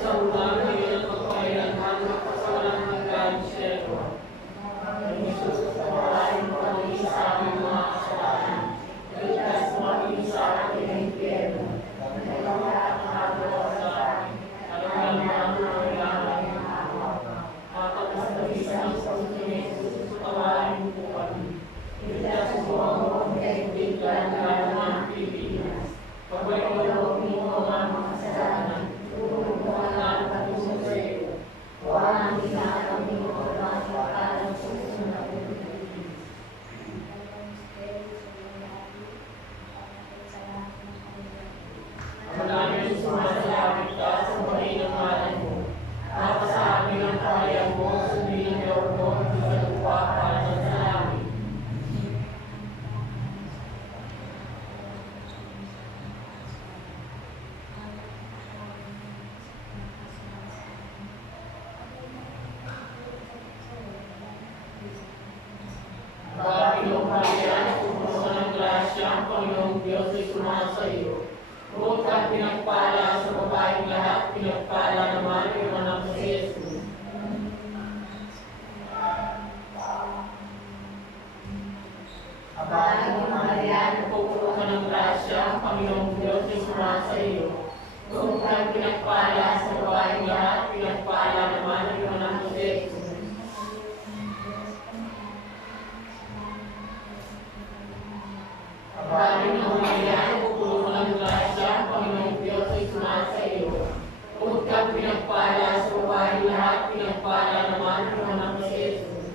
sa ulang ngayon at magpakailanman magpasawalang hanggan siyempre. Jesus, patawarin mo kami sa aming mga kasalanan. Ligtas mo kami sa ating impyerno. Naglalaan ang agaw sa amin. Alam naman ang kailangan ng awa. Matapos na isang sa Jesus, patawarin mo kami. Ligtas mo ang buong kaibigan ng mga Pilipinas. Pagpapalawag mo ang mga kasalanan. Tulong mo ang lahat ng sa iyo. Huwag ang ginagawa mo ang pagkalang susunod. Maraming sumasalamat ka sa buhay ng ngalan mo. At sa amin ang kaya mo, sundin ang mo, hindi sa lupa para sa amin. Panginoong Maria, pupuno ka ng grasya, ang Panginoong Diyos ay sumasa iyo. Bukod kang pinagpala sa babaeng lahat, pinagpala naman ang anak mo si Jesus. Panginoong Maria, pupuno ka ng grasya, ang Panginoong Diyos ay sumasa iyo. Bukod kang pinagpala sa babaeng lahat, pinagpala naman ang anak mo si Jesus. Panginoong Maria, pupuno ka ng grasya, ang Panginoong Diyos ay sumasa iyo. Bukod kang pinagpala sa babaeng lahat, pinagpala naman ang anak mo si Jesus.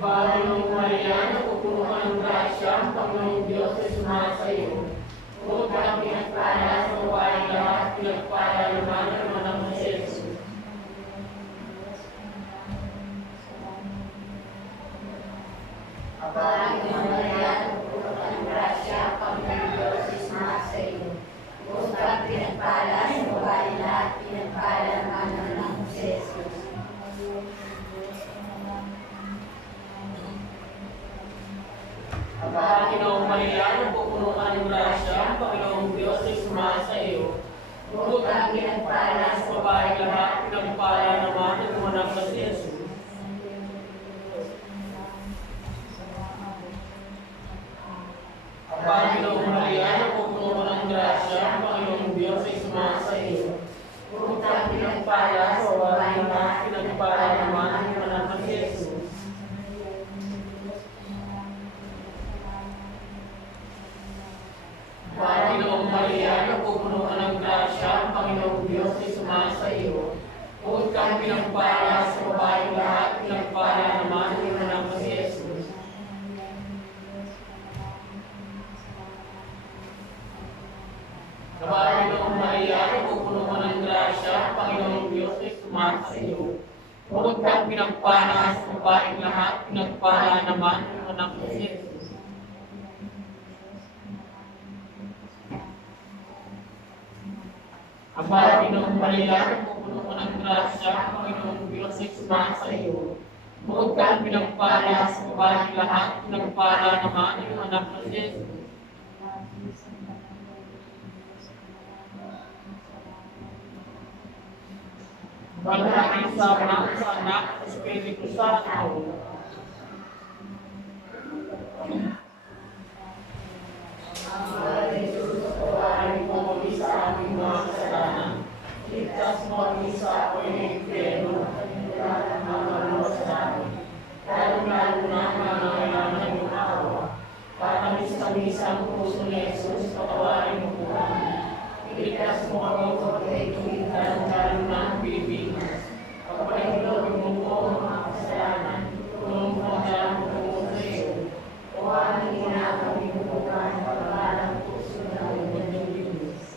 Panginoong Maria, pupuno ka ng grasya, ang Panginoong Diyos ay sumasa iyo. Bukod kang pinagpala sa babaeng lahat, pinagpala naman ang anak mo si Jesus. Panginoong Maria, pupuno ka ng grasya, ang Panginoong Diyos ay sumasa iyo. Bukod kang pinagpala sa babaeng lahat, pinagpala naman ang anak mo si Jesus. Panginoong Maria, pupuno ka ng grasya, ang Panginoong Diyos ay sumasa iyo. Bukod kang pinagpala sa babaeng lahat, pinagpala naman ang anak mo si Jesus. Panginoong Maria, pupuno ka ng grasya, ang Panginoong Diyos ay sumasa iyo. Bukod kang pinagpala sa babaeng lahat, pinagpala naman ang anak mo si Jesus. Panginoong Maria, pupuno ka ng grasya, ang Panginoong Diyos ay sumasa iyo. Bukod kang pinagpala sa babaeng lahat, pinagpala naman ang anak mo si Jesus. Panginoong Maria, pupuno ka ng grasya, ang Panginoong Diyos ay sumasa iyo. Bukod kang pinagpala sa babaeng lahat, pinagpala naman ang anak mo si Jesus. Panginoong Maria, pupuno ka ng grasya, ang Panginoong Diyos ay sumasa iyo. Bukod kang pinagpala sa babaeng lahat, pinagpala naman ang anak mo si Jesus. Maraming salamat sa anak at Espiritu Santo. Jesus, patawarin mo kami sa aming mga kasalanan. Ligtas mo kami sa apoy ng impyerno at inilalang ang mga sa amin. Lalo-lalo na ang mga kailangan ng awa. Patamis-tamis ang puso ni Jesus, patawarin mo po kami. Ligtas mo kami sa pagkakikitan lalo na ang Pilipinas. Pagpahilogin mo po ang mga kasalanan, tulong mo ang dalang mo sa iyo. O ang ginagawa mo po ang pagkalang puso na ulit ng Diyos.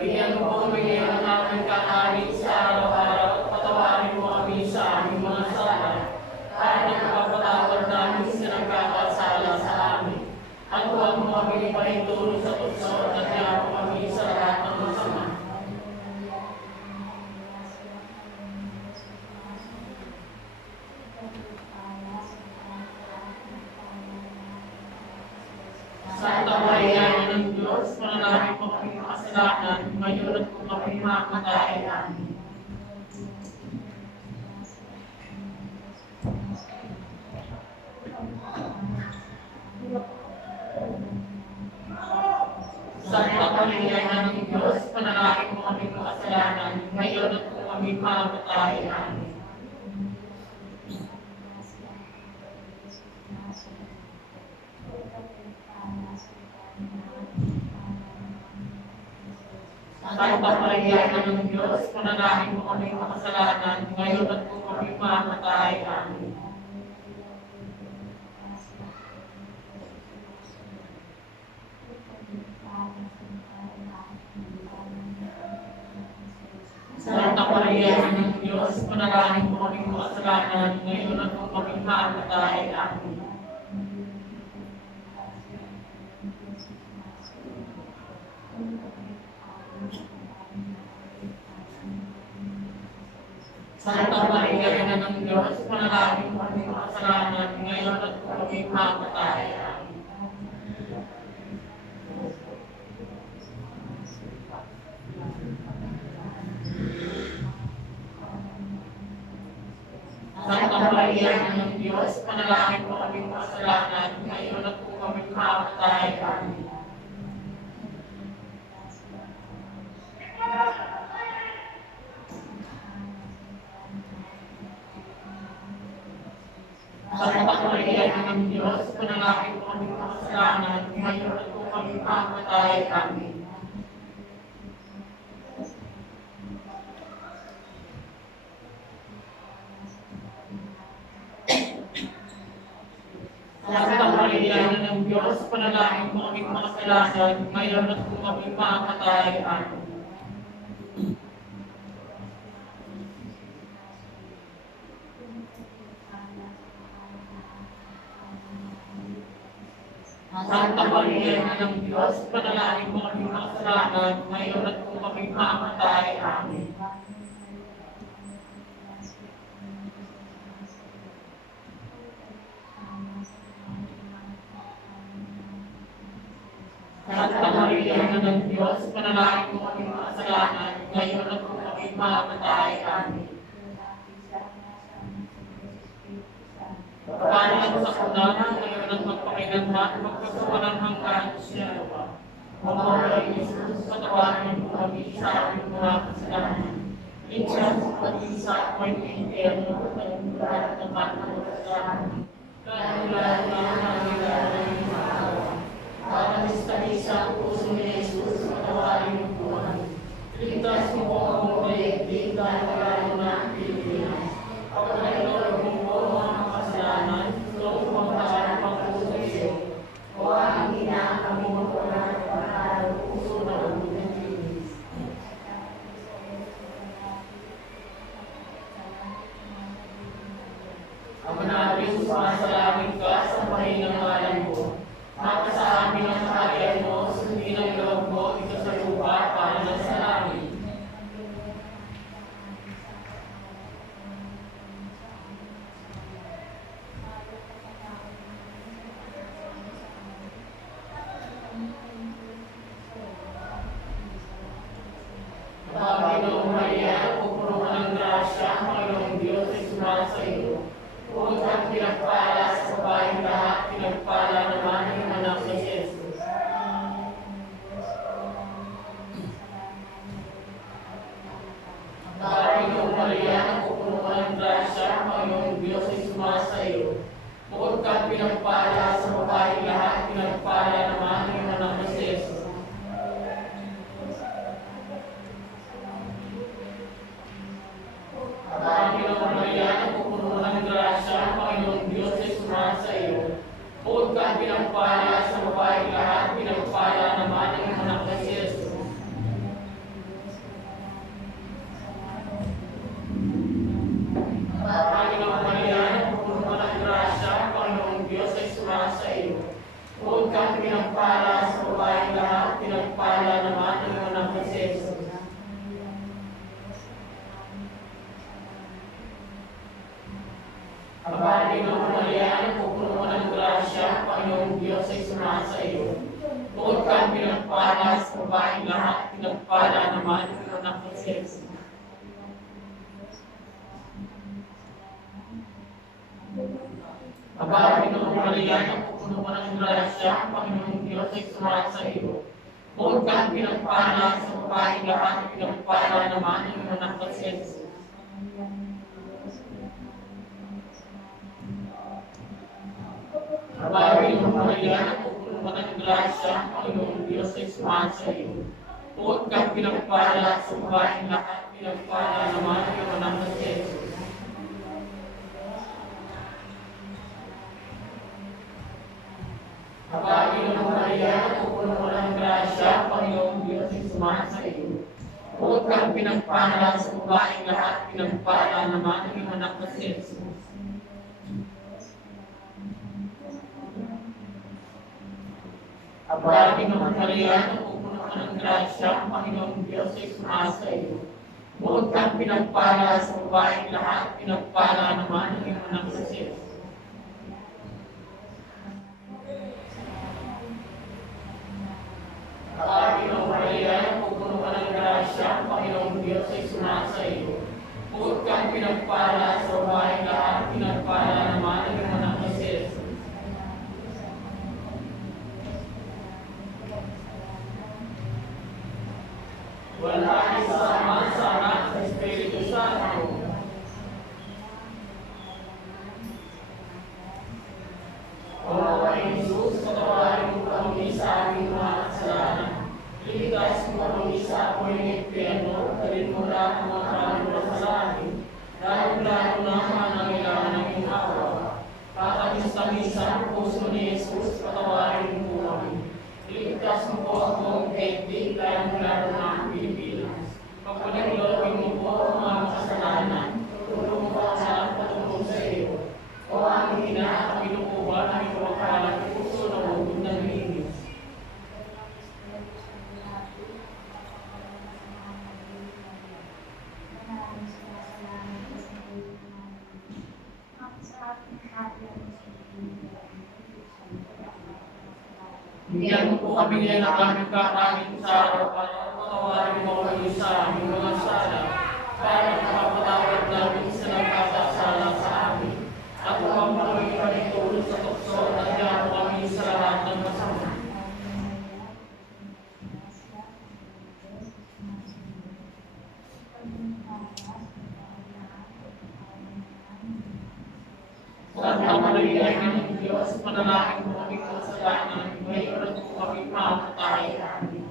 Bigyan mo po kami ngayon ang aming kakanin sa araw-araw at patawarin mo kami sa aming mga sala para nagpapatawad namin sa nagkakasala sa amin. At huwag mo kami ipahintulong sa tukso at manalangin po kami makasalanan, ngayon at kung kami mamatay. Amen. Santa Maria, Ina ng Diyos, panalangin mo kami makasalanan, ngayon at kung kami mamatay. Amen. Santa Maria, Ina ng Diyos, panalangin mo kami makasalanan, ngayon at kung kami mamatay. Amen. Santa Maria, Ina ng Diyos, panalangin mo kami makasalanan, ngayon at kung kami mamatay. Amen. Santa Maria, Ina ng Diyos, panalangin mo kami makasalanan, ngayon at kung kami mamatay. Amen. Santa Maria, Ina ng Diyos, panalangin mo kami makasalanan, ngayon at kung kami mamatay. Amen. Santa Maria, Ina ng Diyos, panalangin mo kami makasalanan, ngayon at kung kami mamatay. Amen. Santa Maria, Ina ng Diyos, panalangin mo kami makasalanan, ngayon at kung kami mamatay. Amen. Santa Maria, Ina ng Diyos, panalangin mo kami makasalanan, ngayon at kung kami mamatay. Amen. Santa Maria, Ina ng Diyos, panalangin mo kami makasalanan, ngayon at kung kami mamatay. Amen. Pagkalan sa kunahan, ngayon at magpakailanman, magpagkawalan hanggan siya. Mamahalay ni Jesus, patawarin mo kami sa aming mga kasalanan. Itigyan sa pag-isa at may pinitero, pagkakulat ng mga kasalanan. Kanulan na nangyayari ng mga awa. Para sa puso ni Jesus, patawarin mo po kami. Ligtas mo po ang muli, ligtas mo lalo na ang Pilipinas. Pagkakulot mo po mga kasalanan, tulong mo ang pagpuso iyo. O ang ina, kami mo po na pagkakaroon puso na ang Pilipinas. babaeng lahat, pinagpala naman ang anak ni Jesus. Aba, Pinoong Maria, napupuno ka ng grasya, Panginoong Diyos ay sumasa iyo. Bukod kang pinagpala sa babaeng lahat, pinagpala naman ang anak ni Jesus. Aba, Pinoong Maria, napupuno ka ng grasya, Panginoong Diyos ay sumasa iyo. Bukod kang pinagpala sa babaeng lahat, pinagpala naman ang anak ni Jesus. Aba, Pinoong Maria, napupuno ka ng grasya, Panginoong Diyos ay sumasa iyo. Bukod kang pinagpala sa babaeng lahat, pinagpala naman ang anak ni Jesus. Aba, Pinoong Maria, napupuno ka ng grasya, Panginoong Diyos ay sumasa iyo. Bukod kang pinagpala sa babaeng lahat, pinagpala naman ang anak ni Jesus. Aba, Pinoong Maria, napupuno ka ng grasya, Panginoong Diyos ay sumasa iyo. Bukod kang pinagpala sa babaeng lahat, pinagpala naman ang anak ni Jesus. Wala ni sa Ama, sa Anak, sa Espiritu Santo. O Jesus, patawarin mo kami sa aming mga kasalanan. Iligtas mo kami sa apoy ng impyerno, dalhin mo lahat ng mga kaluluwa sa langit, lalo-lalo na ang mga nangailangan ng iyong awa. Katamis-tamis ang puso ni Jesus, patawarin mo kami. Iligtas mo po ang buong daigdig, layang-lalo na ang Pilipinas. Pagpaling-loobin mo po ang mga kasalanan, tulong mo po sa patungkol sa iyo. O aming ina at ang inukuha ng ipapakalat ng puso na huwag ng linis. Bigyan mo po kami ng aming kakanin sa araw-araw, patawarin mo kami sa aming mga sala, para makapatawad namin sa nagkakasala sa amin. At huwag mo kami panitulog sa tukso at diyan kami sa lahat ng masama. Santa Maria, Ina ng Diyos, manalangin mo kami sa kasalanan, ngayon at kung kami mamatay. Amen.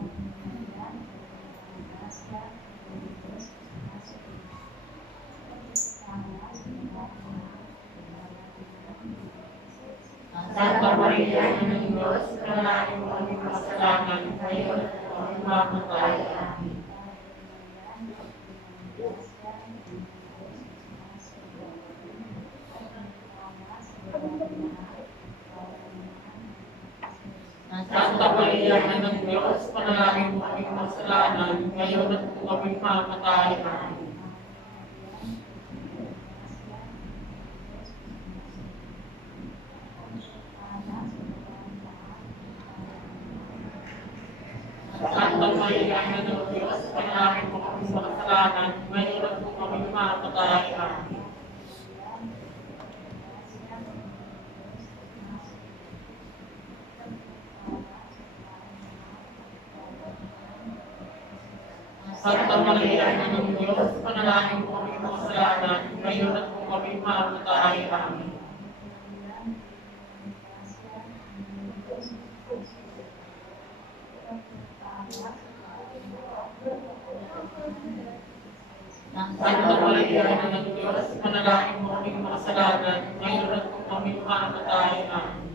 Santa Maria, Ina ng Diyos, manalangin mo kami sa kasalanan, ngayon at kung kami mamatay. Amen. Santa Maria, Ina ng Diyos, panalangin mo kami kasalanan, ngayon at kung kami mamatay. Amen. Santa Maria, Ina ng Diyos, panalangin mo kami kasalanan, ngayon at kung kami mamatay. Amen. Santa Maria, Ina ng Diyos, panalangin mo kami kasalanan, ngayon at kung kami mamatay. Amen. Santa Maria, Ina ng Diyos, panalangin mo kami kasalanan, ngayon at kung kami mamatay. Amen.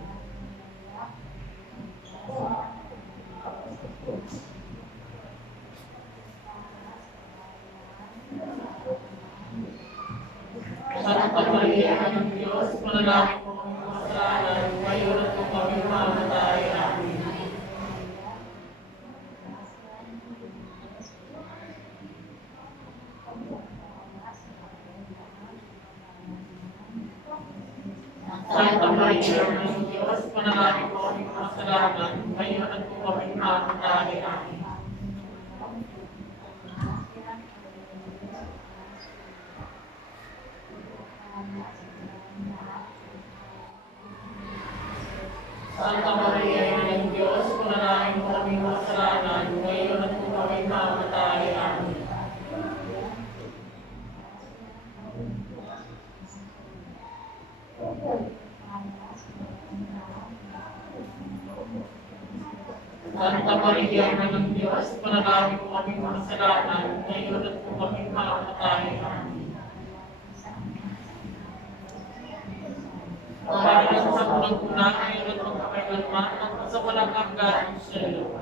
Santa Maria, Ina ng Diyos, panalangin mo kami kasalanan, ngayon at kung kami mamatay. Amen. Santa Maria, Ina ng Diyos, panalangin mo kami kasalanan, ngayon at kung kami mamatay. Amen. Ina ng Diyos, panalangin mo kaming makasalanan, ngayon at kung kaming makamatay. Para sa unang-una, ngayon at magpakailanman, at sa walang hanggan sa iyo.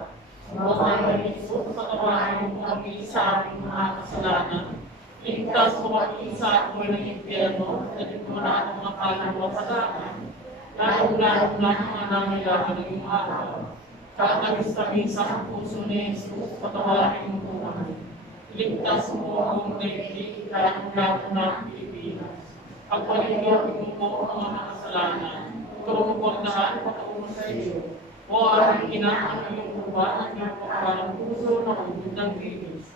Buhay ni Jesus, patawarin mo kami sa aming mga kasalanan. Ligtas mo kami sa amoy ng impyerno, at ito na ang mga kaluluwa-patakan. Lalong-lalong na ang mga nangailangan ng iyong araw. Kakabis-tabis ang puso ni Jesus, patawarin mo po kami. Ligtas mo ang daigdig, lalong-lalong na ang Pilipinas. Pagpaligyan mo po ang mga makasalanan, turumupagdahan patuungo sa iyo. O aming ina ang iyong uban at iyong pagparang puso na ubod ng bibis.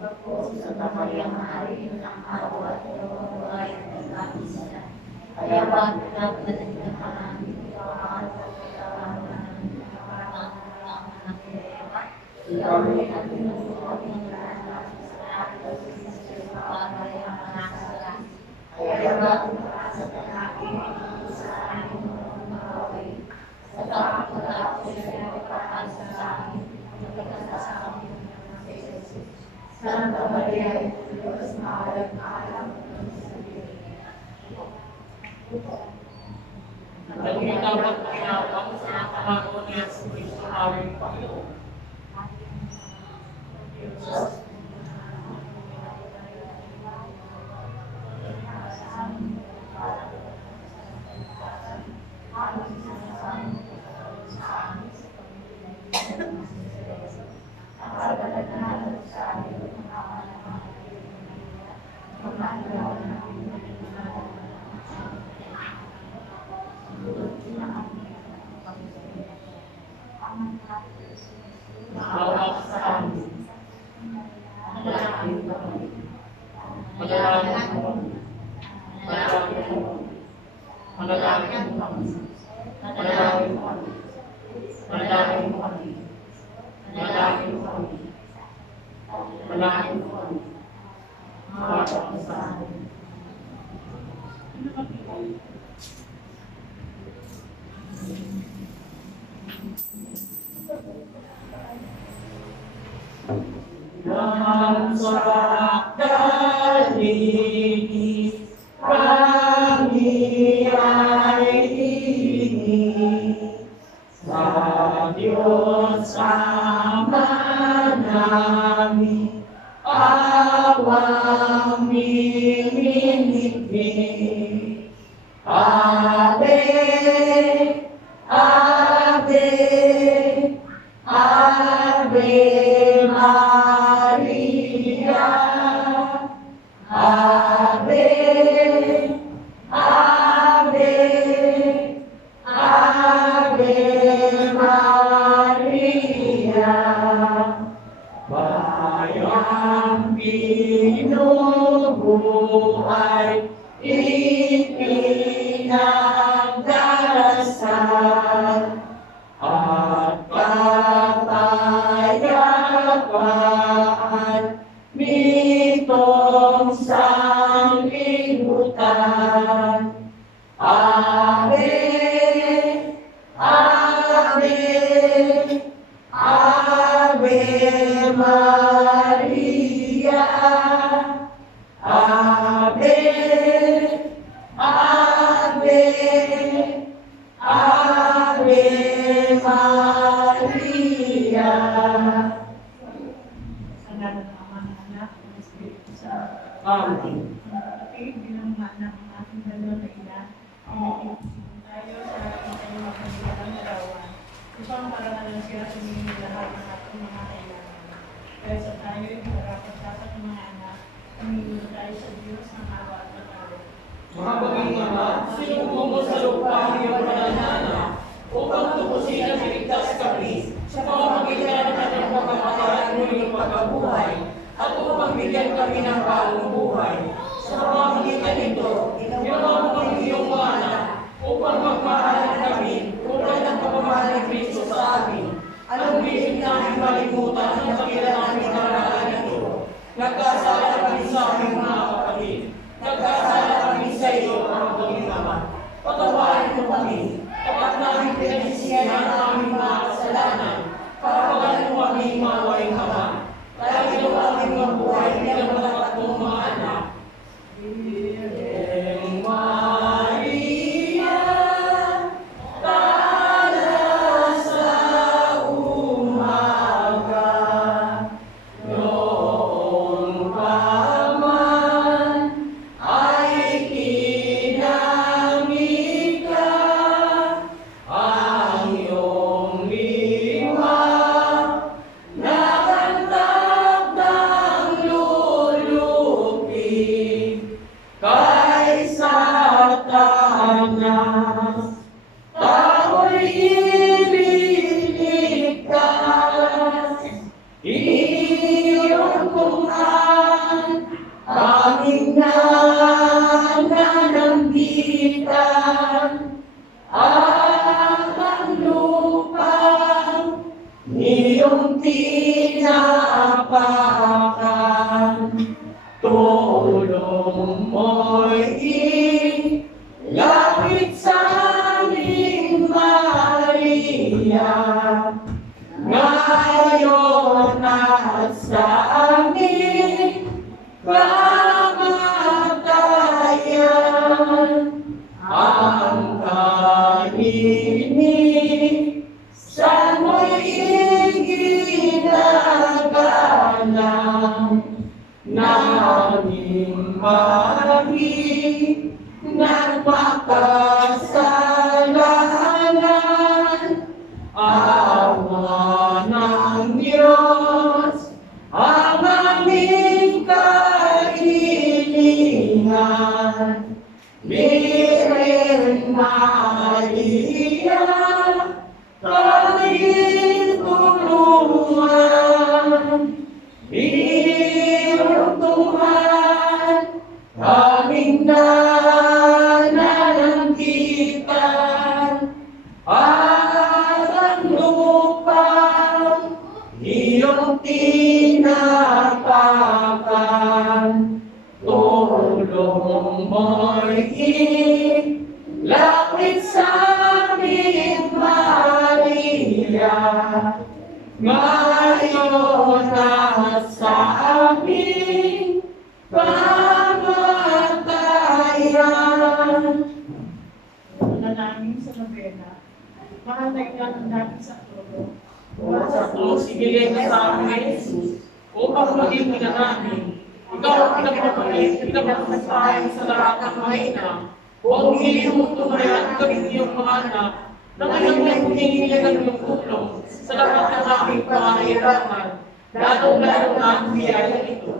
Pagpuso sa kapayang hari ng araw at iyong buhay ng kapisa. Kaya ba't nagdating na ka namin ito ang araw at katawan ng parang ang nakirema. Ikaw rin ang tinutulog ng lahat ng salamat sa kapayang manasalan. Kaya ba't nakasatan namin ito sa aming mga kawin. Sa kapag-kapag sa pagpapasa sa amin, nagkakasama amin ng Jesus. Santa Maria, Diyos na alam sa Diyos. Naging dapat pakinabang sa Panginoon ni Jesus Cristo aming Panginoon. Bawat sa amin. Manalangin kami. Manalangin kami. Manalangin kami. Manalangin kami. Manalangin kami. Manalangin kami. Manalangin kami. Manalangin kami. Bawat sa amin. Yang sarak dalili kami ay ini sa Diyos ama namin awang minibig. Ave, Ave, Ave Maria, Ave, Ave, Ave Maria. Bayang binubuhay, ipinagdarasal, at kapayapaan nitong sanglibutan. Ave, Ave, Ave Maria, Ave, Ave, Ave Maria. Sa ngalan ng Ama, ng Anak, ng Espiritu Santo. Amen. Kapatid, bilang mga anak ng ating dalawa na ina, pinipigil tayo sa ating tayo magpaniwalang larawan. Upang parangalan sila tumingin lahat ng ating mga kailangan. Kaya sa tayo ay marapat-dapat ng mga anak, tumingin tayo sa Diyos ng awa at pagkaroon. Mabaging Ama, sinubo mo sa lupa ang iyong pananana upang tubusin at iligtas kami sa pamamagitan ng kanyang pagkakataan ng iyong pagkabuhay at upang bigyan kami ng bagong buhay. Sa pamamagitan nito, ginawa mo kami iyong mga anak upang magmahalan kami tulad ng pagmamahal ng Kristo sa amin. Anong bihin namin malimutan ang dakila naming karangalan nito? Nagkasala kami sa aming mga kapatid. Nagkasala kami sa iyo, Mabaging Ama. Patawarin mo kami, kapag namin pinagsisihan ang aming mga kasalanan. Kapagalan mo kami tinapakan. Tulong mo'y ilapit sa aming Maria, ngayon at sa aming kamatayan. Ang kalinisan mo'y iginagalang naming Mari, nagpakasalanan. Awa ng Diyos ang aming kahilingan. Virgen Maria, kaming tulungan. Iyong Tuhan, kaming nananampitan. At ang lupang iyong tinapakan. Tulong mo'y ilapit sa aming Maria, ngayon at sa aming kamatayan. Nanalangin sa nobena. Mahal na ilan natin sa todo. Sa krus, ibigay ka sa amin, Jesus, upang maging ina namin. Ikaw ang pinagpapasahin sa lahat ng mga ina. Huwag iyong tumayan gawin iyong mga anak, na ngayon ay humingi ng iyong tulong sa lahat ng aming pangangailangan, lalong-lalo na ang biyaya ito.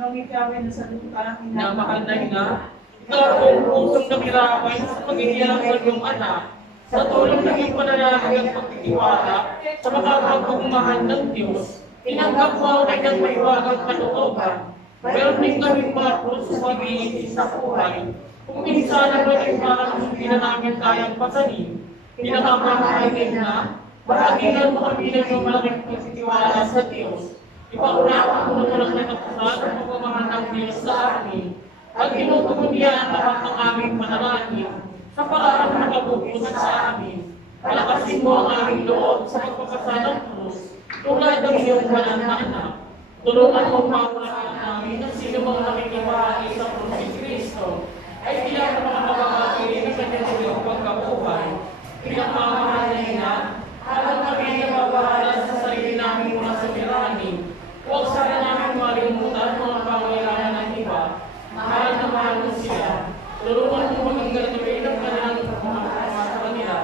Nung ikawin na sa lupa, Na mahal na ina, ikaw ang pusong nakilakay sa pag-iiyak ng iyong anak, sa tulong ng iyong panalangin at pagtitiwala sa makakapagmahal ng Diyos, tinanggap mo ang kanyang maiwagang kalooban. Meron din kaming mga krus sa pag-iisip sa buhay. Kung minsan ang naging parang hindi na namin kayang pasanin, pinakamahalagan na, bahaginan mo kami ng iyong malaking pagtitiwala sa Diyos. Ipaunawa mo na lang nagkatusan ang pagmamahal ng Diyos sa amin, at inutugon niya ang lahat ng aming panalangin sa paraan na nakabubusan sa amin. Palakasin mo ang aming loob sa pagpapasa ng krus, tulad ng iyong banal na anak. Tulungan mo mapapalakad namin na sino mang nakikibahagi sa krus ni Kristo ay bilang makakabahagi ng kanyang iyong pagkabuhay. Pinagmamahal na ina, habang kami nababahala sa sarili namin mula sa tiranin, huwag sana namin malimutan mga pangailangan ng iba. Mahal na mahal mo sila. Tulungan mo maging gatuloy ng kanilang pagmamahal sa kanila.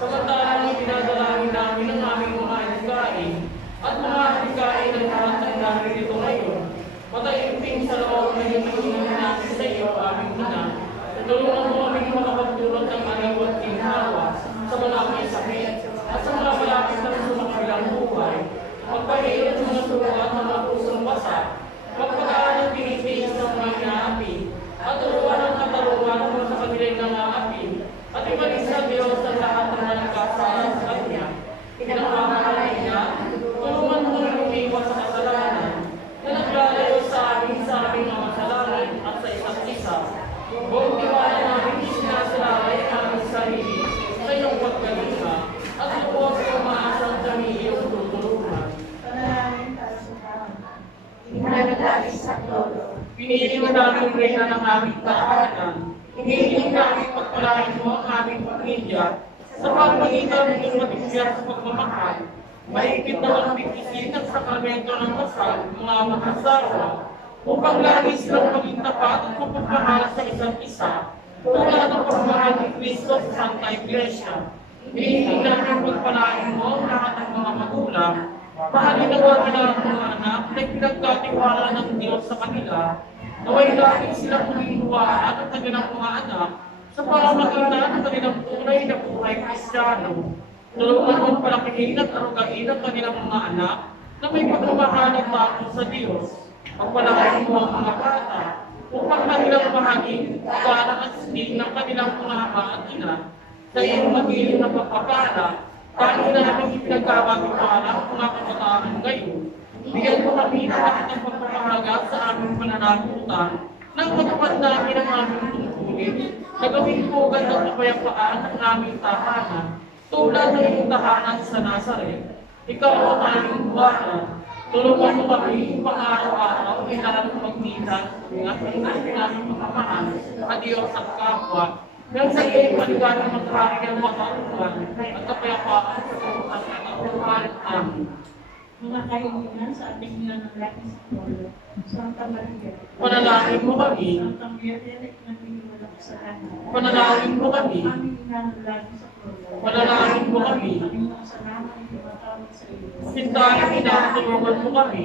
Samantalang pinadalangin namin ang aming mga alikain at mga alikain ng lahat ng naririto ngayon. Matayimting sa loob na yung paghingan natin sa iyo, aming ina. Tulungan mo aming makapagdulot ng aliw at ginhawa sa mga may sakit at sa mga malapit na sumakabilang buhay. Magpahirap mo ng suruan ng mga pusong basa. Magpagaan ng pinitiis ng mga inaapi. At turuan ang katarungan mo sa kanilang nangaapi. At ibalik sa Diyos ang lahat ng nagkasala sa Kanya. Pinakamahalay niya, tulungan mo na lumiwas sa kasalanan na naglalayo sa aming mga kasalanan at sa isa't isa. Buong tiwala namin isinasalalay ang aming sarili sa iyong pagkalinga at lubos ang maasang kami iyong tutulungan. panalangin para sa tao. Itinagdali sa todo. Pinili mo namin reyna ng aming tahanan. Hinihiling namin pagpalain mo ang aming pamilya sa pagpagitan ng iyong matibiyat sa pagmamahal. Mahigpit na walang bigtisin ang sakramento ng kasal, mga mag-asawa, upang lagi silang maging tapat at mapagmahal sa isa't isa, tulad ng pagmamahal ni Cristo sa Santa Iglesia. Hinihiling namin pagpalain mo ang lahat ng mga magulang. Mahalin na wag nila ang mga anak na pinagkatiwala ng Diyos sa kanila, naway lagi silang humihiwaan ang kanilang mga anak sa pamamagitan ng kanilang tunay na buhay Kristiyano. Tulungan mo palakihin at arugain ang kanilang mga anak na may pagmamahal at takot sa Diyos. Pagpalain mo ang mga bata upang kanilang bahagi para at din ng kanilang mga ama at ina sa iyong magiling na pagpapala, tayo namin ipinagkakatiwala ang mga kabataan ngayon. Bigyan mo kami ng makitang pagpapahalaga sa aming pananagutan nang matupad namin ang aming tungkulin na gawing pugad ng kapayapaan ng aming tahanan tulad ng iyong tahanan sa Nazaret. Ikaw ang aming buwana. Tulungan mo kami upang araw-araw ay lalong magnitan at ingin namin makamahal at Diyos at kapwa nang sa iyong paliwanag maghari ang makarupan at kapayapaan sa karutan at karupan. Amen. Mga kaibigan sa ating nananalangin sa Polo, Santa Maria, Panalangin mo kami. Santa Maria, nagtitiwala ko sa lahat. Panalangin mo kami. Aming nananalangin sa Polo, Panalangin mo kami. aming salamat ay tumatawag sa iyo. Sintahan pinatulungan mo kami.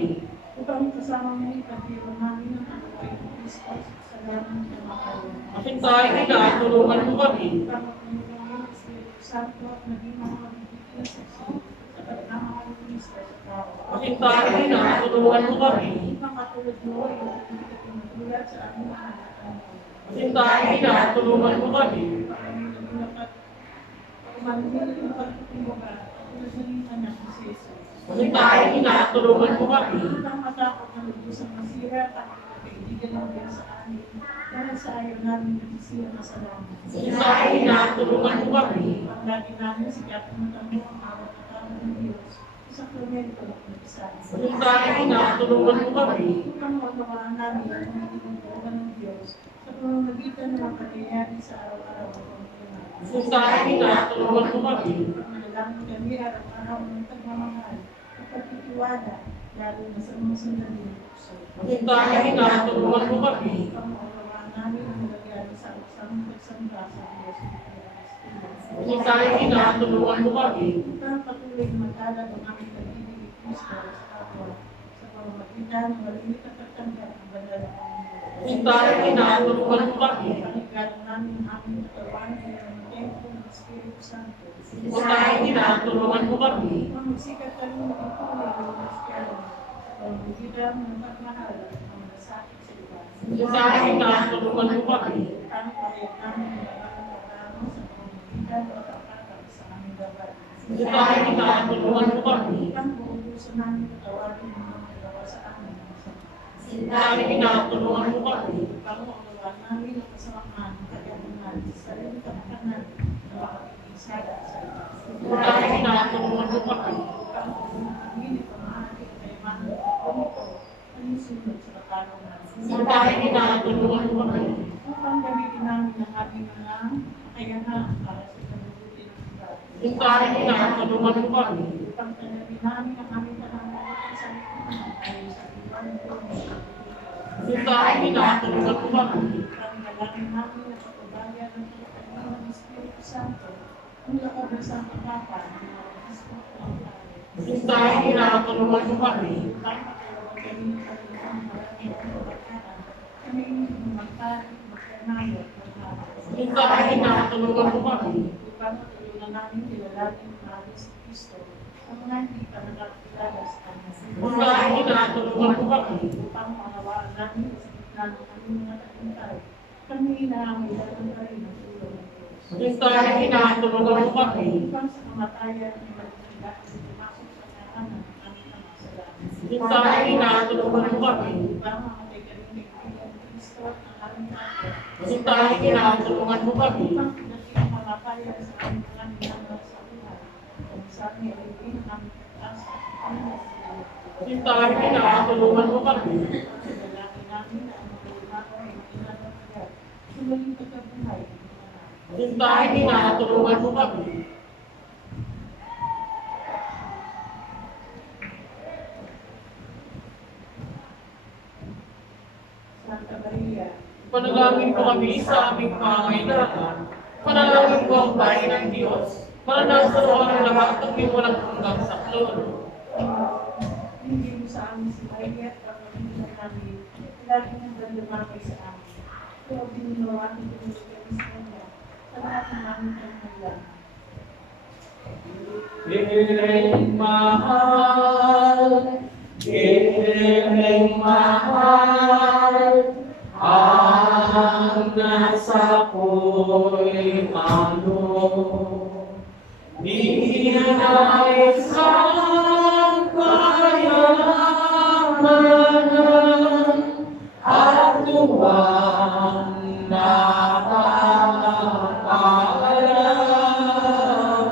Upang kasama mo ipagdiwa namin ang buhay ng Kristo sa salamat ng mga Sintahan pinatulungan mo kami. upang magpinulong ng Espiritu Santo at maging mga mabibigyan sa Kristo sa pagmamahal ng Kristo sa tao. Sintahan pinatulungan mo kami. Upang katulad mo ay magpinigit ng magulat sa aming mga anak. Sintahan pinatulungan mo kami. Sintahan pinatulungan mo kami. Upang matakot na lubusang masira at kaibigan ng Diyos sa amin, dahil sa ayaw namin nagsisira na salamat. Sintahan pinatulungan mo kami. Upang lagi namin sikapin matamo ang awat at tawag ng Diyos, sa klemento at nagsabi. Sintahan pinatulungan mo kami. Upang matawaan namin ang mga ng Diyos, sa pamamagitan ng mga pangyayari sa araw-araw ng pamamagitan. Sintahan pinatulungan mo kami. Manalangin kami araw-araw ng pagmamahal at pagtitiwala, lalo na sa mga sandali ng puso. Sintahan pinatulungan mo kami. Upang maunawaan namin ang nagyari sa usamang pagsamba sa Diyos ng Pilipinas. Sintahan pinatulungan mo kami. Upang patuloy na magkalat ang aming pag-ibig ni Kristo sa kapwa sa pamamagitan ng malimit at pagtanggap ng banal na Panginoon. Sintahan pinatulungan mo kami. Panigalan namin ang aming katawan ay ang templo ng Espiritu Santo. Sintahan pinatulungan mo kami. Upang magsikat kami ng ituloy ng Kristiyano sa pamamagitan ng pagmahal at pamalasakit sa iba. Sintahan pinatulungan mo kami. Ang pahayag namin ng mga pagkakamo sa pamamagitan ng pagkakataon sa aming babae. Sintahan pinatulungan mo kami. Upang buong puso namin patawarin ang mga nagawa sa amin ng masama. Sintahan pinatulungan mo kami. Upang maunawaan namin ang kasamaan ng kagamungan sa sarili kapakanan na makapag-isada sa iba. Sintahan pinatulungan mo kami. Upang pumunta kami ng pamahagi at kayamanan ng pagpunito ang isunod sa katanungan. Sintahan pinatulungan mo kami. Upang gamitin namin ang aming mga kakayahan para sa kabubuti ng iba. Sintahan pinatulungan mo kami. Upang tanggapin namin ang aming pananampalataya sa lipunan ayon sa iwan ko ng Sintahan pinatulungan mo kami. upang dalangin namin ang pagbabayan ng pagkakaroon ng Espiritu Santo mula ka ba sa pagkapa ng mga Kristo ng Pare. Sintahan pinatulungan mo kami. Upang makalawa kami ng kanilang marami at kabakaran kami ng magpari, magkarnayo at maghawa. Sintahan pinatulungan mo kami. Upang matulungan namin kilalanin ang mahal sa Kristo ang mga hindi pa nakakilala sa Kanya. Sintahan pinatulungan mo kami. Upang maunawaan namin sa gitna ng aming mga tagumpay, kami nangangailangan pa rin ng tulong ng Diyos. Sintahan pinatulungan mo kami. Upang sa kamatayan ay magkakila ang pumasok sa kahanan ng aming kamasalanan. Sintahan pinatulungan mo kami. Upang mamatay kami ng kaibigan ng Kristo at ng aming kapwa. Sintahan pinatulungan mo kami. Upang pagdating ang kamatayan sa aming mga minamahal sa buhay, kung sa amin ay rin ang aming pagtaas at ang Sintahan pinatulungan mo kami. dalangin namin na ang mga lumato ay pinapagayat sa muling pagkabuhay ng mga anak. Sintahan pinatulungan mo kami. Santa Maria, Panalangin mo kami sa aming pangailangan. Panalangin mo ang bayan ng Diyos. Para nasa roon ang lahat ng may walang hanggang saklon. hindi mo sa amin si Maria at pagkakilan namin, lagi ng bandamagay sa amin. Kaya binunawa ang pinulog kami sa Kanya, sa lahat ng aming pangailangan. Birheng mahal, Birheng mahal, nasa ako'y ano, dinais ang kayamanan at tuwang nakakala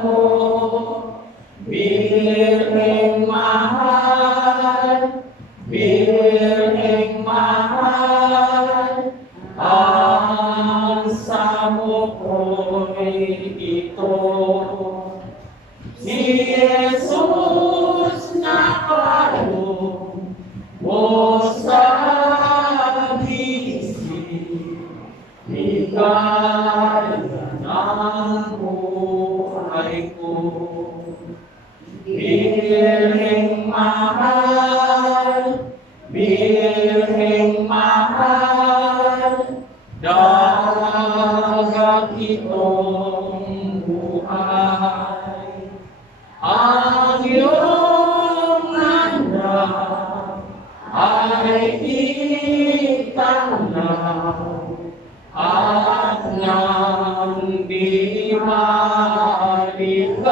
mo, Birheng mahal, Birheng mahal, ang samo ko'y ito. Si Jesus nakarong mo sa isip, ligaya ng buhay ko. Birheng mahal, Birheng mahal, dagat itong buhay. Ang iyong anak ay itanaw at nang di maligawan.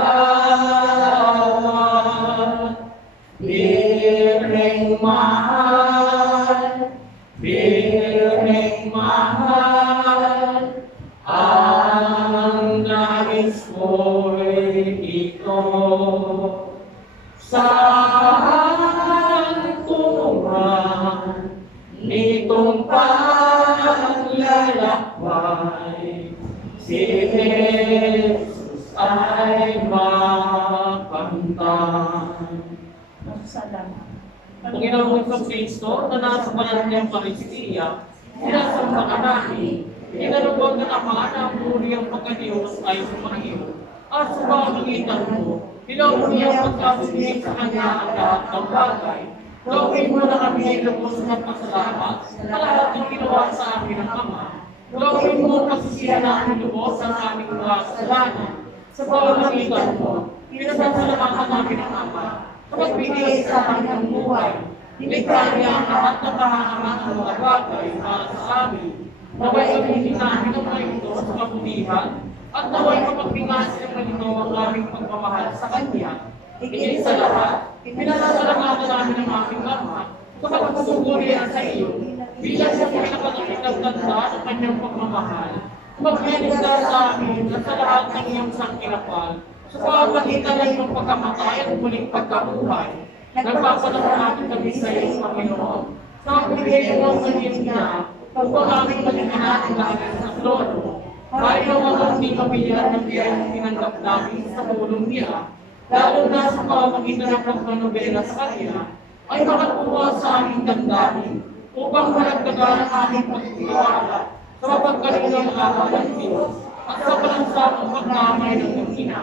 Birheng mahal, Birheng mahal, ang nais ko'y ito. Saan tungan nitong paglalakbay, si Jesus ay makamtan. Salamat. Panginoong Kristo na nasa banal niyang Paristia, sinasamba ka namin, inalugod ng Ama na ang puri ang pagkadiyos ay sumahiyo. At sa pamamagitan mo, pinauwi ang pagkasulit sa Kanya ang lahat ng bagay. Gawin mo na kami ay lubos ng pasalamat sa lahat ng ginawa sa amin ng Ama. Gawin mo ang pagsisihan namin lubos ang aming mga kasalanan. Sa pamamagitan mo, pinasasalamatan namin ang Ama sa pagbigay sa amin ng buhay. Nilikha niya ang lahat ng kahangaman ng mga bagay para sa amin. Naway gamitin namin ang mga ito sa kabutihan at naway mapagbingasin ng ito ang aming pagmamahal sa Kanya. Higit sa lahat, pinasasalamatan namin ang aming Ama sa pagsusurihan sa iyo bilang sa pinakatakitang ganda ng Kanyang pagmamahal. Magbiligta sa amin at sa lahat ng iyong sangkinapal sa pamamagitan ng iyong pagkamatay at muling pagkabuhay. Nagpapalamalaman kami sa iyo, Panginoon, sa pagbigay mo ang iyong ina upang aming maging natin sa trono. Kahit ang mga hindi pamilya ng biyayang tinanggap namin sa tulong niya, lalo na sa pamamagitan ng pagmanobela sa Kanya, ay makakuha sa aming damdamin upang malagdagan ang aming pagtitiwala sa mapagkaling ng awa ng Diyos at sa balansamang pagkamay ng iyong ina.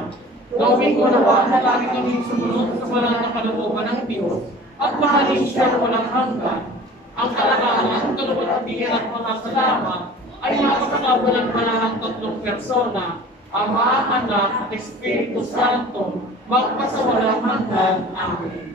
Gawin ko nawa na lagi kami sumunod sa banal na kalooban ng Diyos at mahalin siya walang hanggan. Ang kalagalan, kalubatian at pasasalamat ay makakakabalan-balan ng tatlong persona, Ama, Anak, at Espiritu Santo, magpasawalang hanggan. Amen.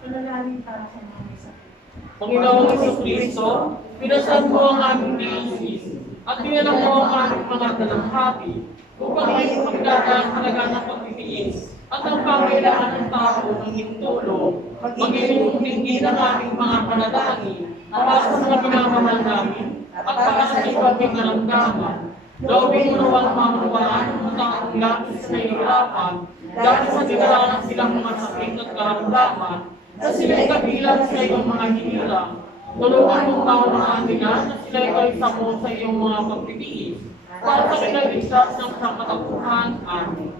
Panalangin para sa mga may sakit. Panginoong Jesucristo, pinasan mo ang aming naisis at dinala mo ang aming mga dalamhati upang ay magdadaan halaga ng pagtitiis at ang pangailangan ng tao ng hintulong, magiging tingin ang aming mga panalangin para sa mga minamahal namin at para sa ibang karamdaman. Gawin mo naman mamawalaan ng mga taong labis na hihirapan dahil sa dinaranas silang mga sakit at karamdaman na sila'y kabilang sa iyong mga hinirang. Tulungan mong taunaan nila na sila'y kaisamo sa iyong mga pagtitiis para sa kinaligtas ng kapatapuhan. Amen.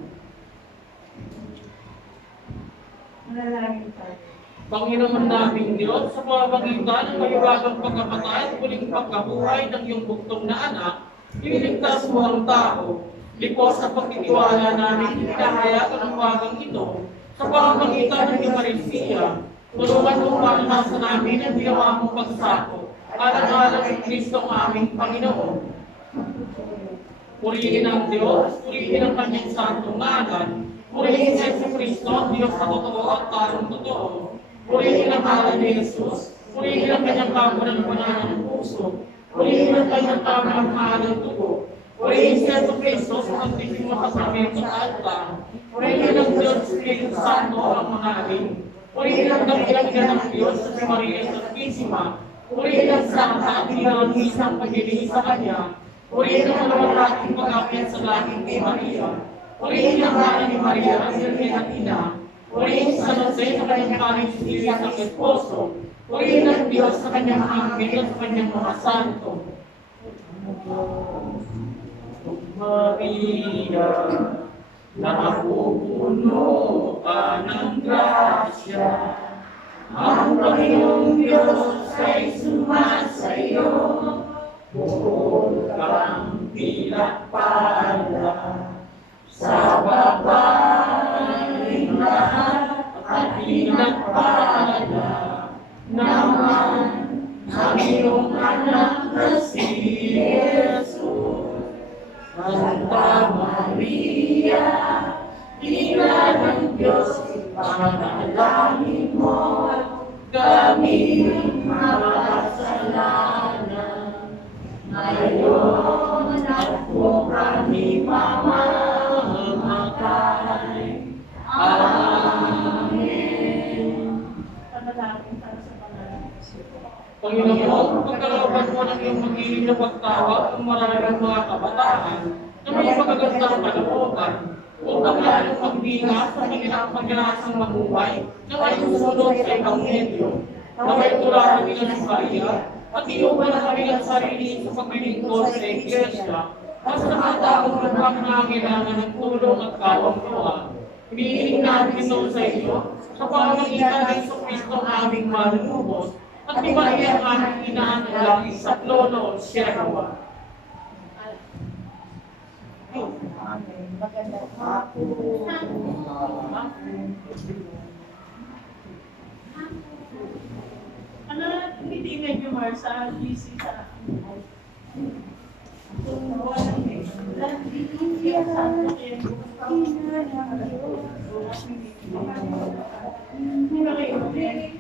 Panalangin tayo. Panginoon naming Diyos, sa pamamagitan ng mahiwagang pagkamatay at muling pagkabuhay ng iyong buktong na anak, iniligtas mo ang tao. Lipos sa pagtitiwala namin, hinahayaan ang wagang ito sa pamamagitan ng Eucharistia. Tulungan mong maranasan namin ang ginawa mong pagsako alang-alang kay Kristo ang aming Panginoon. Purihin ang Diyos, purihin ang Kanyang santong ngalan, purihin si Jesucristo, ang Diyos na totoo at tarong totoo. Purihin ang ngalan ni Jesus, purihin ang Kanyang kapananampalatayang ng puso, Purihin ang kanyang tamang mahal ng dugo. Purihin si Yesu Cristo sa santifikong makasamento sa altar. Purihin ang Diyos Espiritu Santo ang manahin. Purihin ang dakilang ina ng Diyos sa si Maria Santisima. Purihin ang santa at hinahangis ng pagdiling sa Kanya. Purihin ang malawalaking pag-akyat sa langit kay Maria. Purihin ang mahal ni Maria ang Virgen at Ina. Purihin si San Jose sa kanyang paring Espiritu ng Esposo. Purihin ang Diyos sa kanyang anghel at sa kanyang mga santo. Maria, napupuno ka ng grasya. Ang Panginoong Diyos ay sumasayo. Bukod kang pinagpala sa babaeng lahat at pinagpala naman ang iyong anak na si Jesus. Santa Maria, Ina ng Diyos, panalangin mo kami makasalanan. Ngayon at kung kami mamamatay. Amen. Panalangin para sa panalangin. Panginoon, pagkalooban mo ng iyong magiging na pagtawag ng maraming mga kabataan na may magagandang kalooban upang lalong magbingas sa kanilang paglasang mabuhay na ay susunod sa Ebanghelyo na may tularan nila si Maria at iuban ang kanilang sarili sa paglilingkod sa Iglesia at sa mga taong nangangailangan ng tulong at kawang-gawa. Hinihiling natin ito sa iyo sa pamamagitan ng Jesucristo aming manunubos at ni Maria ang aming ina ng langit sa trono at siyagawa. Magandang hapon. Ano, hindi medyo Mar sa GC sa Hindi